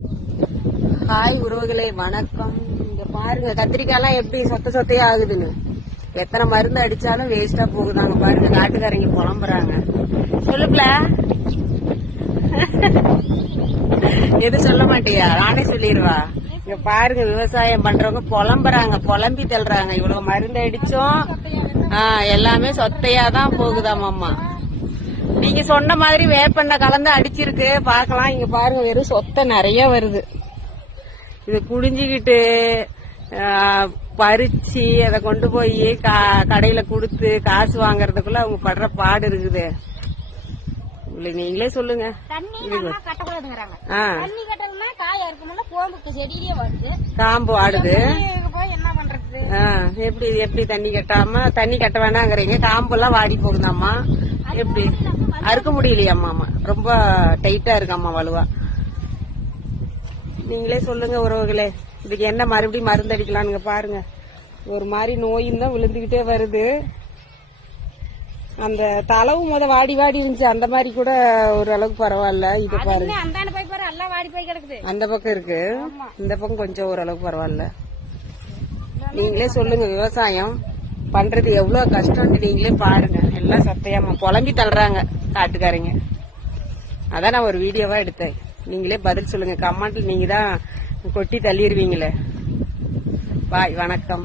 Hi உறவுகளே, வணக்கம். இங்க பாருங்க கத்திரிக்காய்லாம் எப்படி சொத்தையா ஆகுதுன்னு. எத்தனை மருந்து அடிச்சாலும் வேஸ்டா போகுதாங்க. பாருங்க காட்டுக்காரங்க புலம்புறாங்க. சொல்லுப்ல எது சொல்ல மாட்டியா? நானே சொல்லிடுவா. இங்க பாருங்க விவசாயம் பண்றவங்க புலம்புறாங்க, புலம்பி தள்ளுறாங்க. இவ்வளவு மருந்து அடிச்சோம் எல்லாமே சொத்தையாதான் போகுதாமாம்மா. நீங்க சொன்ன மாதிரி வேப்பெண்ண கலந்து அடிச்சிருக்கு பாக்கலாம். இங்க பாருங்க வெறும் சொத்தை நிறைய வருது. இது குடிஞ்சுக்கிட்டு பறிச்சு அதை கொண்டு போய் கடையில கொடுத்து காசு வாங்கறதுக்குள்ள அவங்க படுற பாடு இருக்குது. நீங்களே சொல்லுங்க. காம்பு ஆடுது. எப்படி தண்ணி கட்டாம தண்ணி கட்ட வேணாங்கிறீங்க? காம்பு எல்லாம் வாடி போகுதாம்மா. எப்படி அறுக்க முடியலையாம்மா? ரொம்ப டைட்டா இருக்காம்மா வலுவா. நீங்களே சொல்லுங்க உறவுகளே, இதுக்கு என்ன மறுபடியும் மருந்து அடிக்கலான்னு பாருங்க. ஒரு மாதிரி நோயும் தான் விழுந்துகிட்டே வருது. அந்த தளவு வாடி இருந்துச்சு, அந்த மாதிரி கூட ஒரு அளவுக்கு பரவாயில்ல. இது பாருங்க, அந்த பக்கம் இருக்கு, இந்த பக்கம் கொஞ்சம் ஓரளவுக்கு பரவாயில்ல. நீங்களே சொல்லுங்க, விவசாயம் பண்றது எவ்வளவு கஷ்டம்னு நீங்களே பாருங்க. எல்லாம் சொத்தையாம புலம்பி தள்ளுறாங்க காட்டுக்காரங்க. அதான் நான் ஒரு வீடியோவா எடுத்தேன். நீங்களே பதில் சொல்லுங்க. கமெண்ட்ல நீங்க தான் கொட்டி தள்ளிடுவீங்களே. பாய், வணக்கம்.